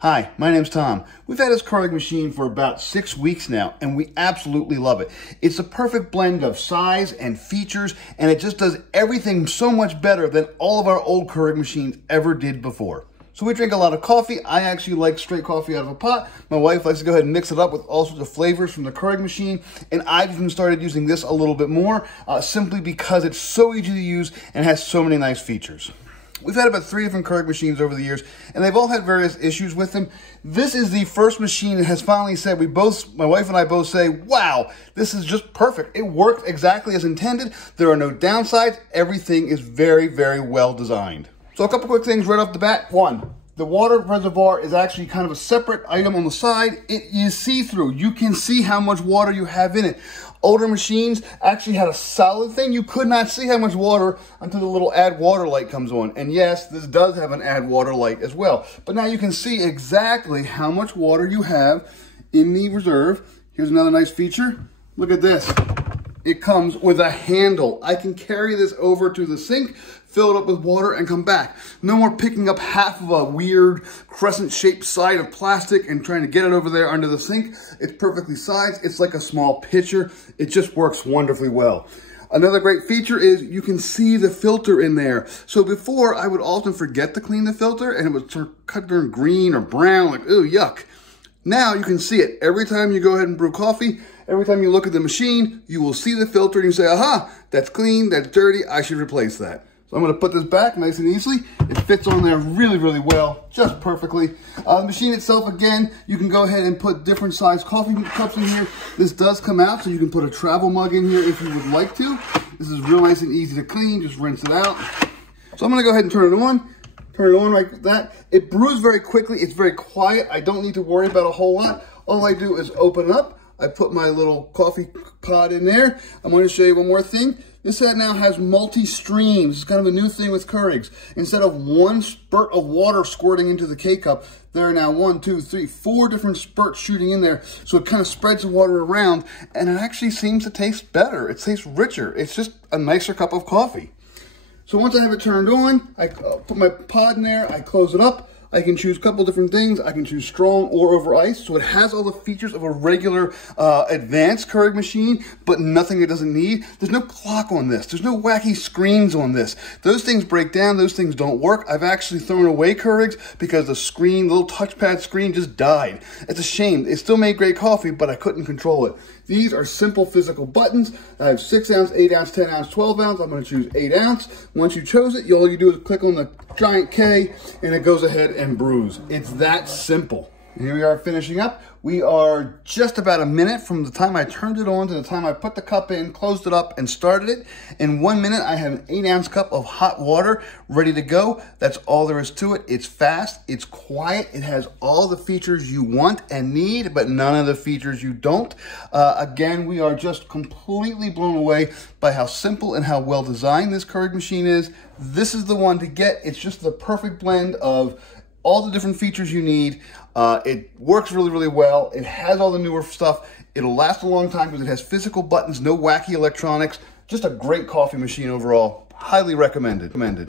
Hi, my name's Tom. We've had this Keurig machine for about 6 weeks now, and we absolutely love it. It's a perfect blend of size and features, and it just does everything so much better than all of our old Keurig machines ever did before. So we drink a lot of coffee. I actually like straight coffee out of a pot. My wife likes to go ahead and mix it up with all sorts of flavors from the Keurig machine, and I've even started using this a little bit more, simply because it's so easy to use and has so many nice features. We've had about 3 different Keurig machines over the years, and they've all had various issues with them. This is the first machine that has finally said, my wife and I both say, wow, this is just perfect. It worked exactly as intended. There are no downsides. Everything is very, very well designed. So a couple quick things right off the bat. One, the water reservoir is actually kind of a separate item on the side. It is see-through. You can see how much water you have in it. Older machines actually had a solid thing. You could not see how much water until the little add water light comes on. And yes, this does have an add water light as well. But now you can see exactly how much water you have in the reserve. Here's another nice feature. Look at this. It comes with a handle. I can carry this over to the sink, fill it up with water, and come back. No more picking up half of a weird crescent-shaped side of plastic and trying to get it over there under the sink. It's perfectly sized. It's like a small pitcher. It just works wonderfully well. Another great feature is you can see the filter in there. So before, I would often forget to clean the filter, and it would sort of cut turn green or brown, like, ooh, yuck. Now you can see it. Every time you go ahead and brew coffee, every time you look at the machine, you will see the filter and you say, aha, that's clean, that's dirty, I should replace that. So I'm gonna put this back nice and easily. It fits on there really, really well, just perfectly. The machine itself, again, you can go ahead and put different size coffee cups in here. This does come out, so you can put a travel mug in here if you would like to. This is real nice and easy to clean, just rinse it out. So I'm gonna go ahead and turn it on. Turn it on like that. It brews very quickly. It's very quiet. I don't need to worry about a whole lot. All I do is open it up. I put my little coffee pod in there. I'm going to show you one more thing. This set now has multi-streams. It's kind of a new thing with Keurigs. Instead of one spurt of water squirting into the K-cup, there are now 1, 2, 3, 4 different spurts shooting in there. So it kind of spreads the water around, and it actually seems to taste better. It tastes richer. It's just a nicer cup of coffee. So once I have it turned on, I put my pod in there, I close it up. I can choose a couple different things. I can choose strong or over ice. So it has all the features of a regular advanced Keurig machine, but nothing it doesn't need. There's no clock on this. There's no wacky screens on this. Those things break down. Those things don't work. I've actually thrown away Keurigs because the screen, the little touchpad screen just died. It's a shame. It still made great coffee, but I couldn't control it. These are simple physical buttons. I have 6 ounce, 8 ounce, 10 ounce, 12 ounce. I'm going to choose 8 ounce. Once you chose it, all you do is click on the giant K and it goes ahead and brews. It's that simple. Here we are finishing up. We are just about a minute from the time I turned it on to the time I put the cup in, closed it up, and started it. In 1 minute, I have an 8 ounce cup of hot water ready to go. That's all there is to it. It's fast, it's quiet, it has all the features you want and need, but none of the features you don't. Again, we are just completely blown away by how simple and how well designed this Keurig machine is. This is the one to get. It's just the perfect blend of all the different features you need. It works really, really well. It has all the newer stuff. It'll last a long time because it has physical buttons, no wacky electronics. Just a great coffee machine overall. Highly recommended.